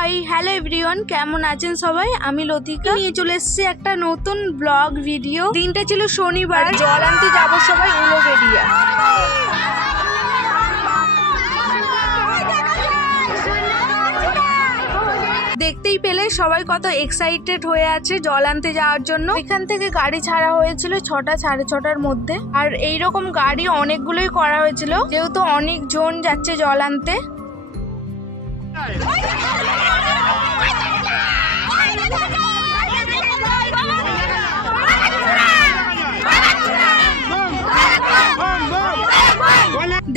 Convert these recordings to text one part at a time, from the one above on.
Hi hello everyone, কেমন আছেন সবাই? আমি লতিকা নিয়ে চলে এসেছি একটা নতুন ব্লগ ভিডিও। দিনটা ছিল শনিবার, জল আনতে যাবো সবাই উলোবেরিয়া। দেখতেই পেলে সবাই কত এক্সাইটেড হয়ে আছে জল আনতে যাওয়ার জন্য। এখান থেকে গাড়ি ছাড়া হয়েছিল 6টা 6:30টার মধ্যে, আর এইরকম গাড়ি অনেকগুলোই করা হয়েছিল যেহেতু অনেক জন যাচ্ছে জল আনতে।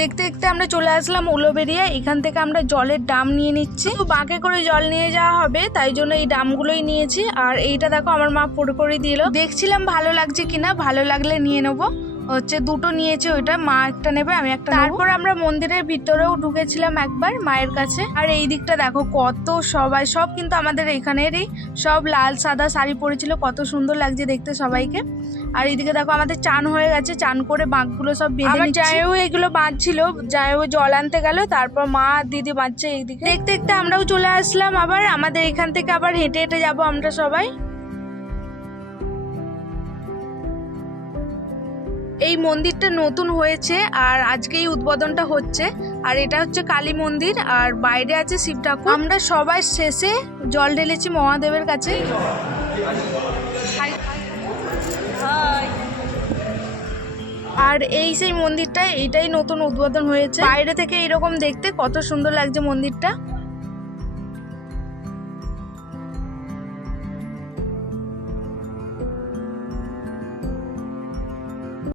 দেখতে দেখতে আমরা চলে আসলাম উলোবেরিয়া। এখান থেকে আমরা জলের ড্রাম নিয়ে নিচ্ছি, তো বাঁকে করে জল নিয়ে যাওয়া হবে, তাই জন্য এই ড্রামগুলোই নিয়েছি। আর এইটা দেখো আমার মা পরে করে দিল, দেখছিলাম ভালো লাগছে কিনা, ভালো লাগলে নিয়ে নেবো। হচ্ছে দুটো নিয়েছে, ওইটা মা একটা নেবে, আমি একটা। তারপর আমরা মন্দিরের ভিতরেও ঢুকেছিলাম একবার মায়ের কাছে। আর এই দিকটা দেখো কত সবাই, সব কিন্তু আমাদের এখানেরই, সব লাল সাদা শাড়ি পরেছিল, কত সুন্দর লাগছে দেখতে সবাইকে। আর এইদিকে দেখো আমাদের চান হয়ে গেছে, চান করে বাঁকগুলো সব বেঁধে নিচ্ছে। জায়ও এগুলো বাঁধছিল, জায়ও জল আনতে গেল, তারপর মা আর দিদি বাঁধছে এইদিকে। দেখতে দেখতে আমরাও চলে আসলাম আবার, আমাদের এখান থেকে আবার হেঁটে হেঁটে যাবো আমরা সবাই। এই মন্দিরটা নতুন হয়েছে আর আজকেই উদ্বোধনটা হচ্ছে। আর এটা হচ্ছে কালী মন্দির, আর বাইরে আছে শিব ঠাকুর। আমরা সবাই শেষে জল ঢেলেছি মহাদেবের কাছে। আর এই সেই মন্দিরটা, এইটাই নতুন উদ্বোধন হয়েছে। বাইরে থেকে এইরকম দেখতে কত সুন্দর লাগছে মন্দিরটা।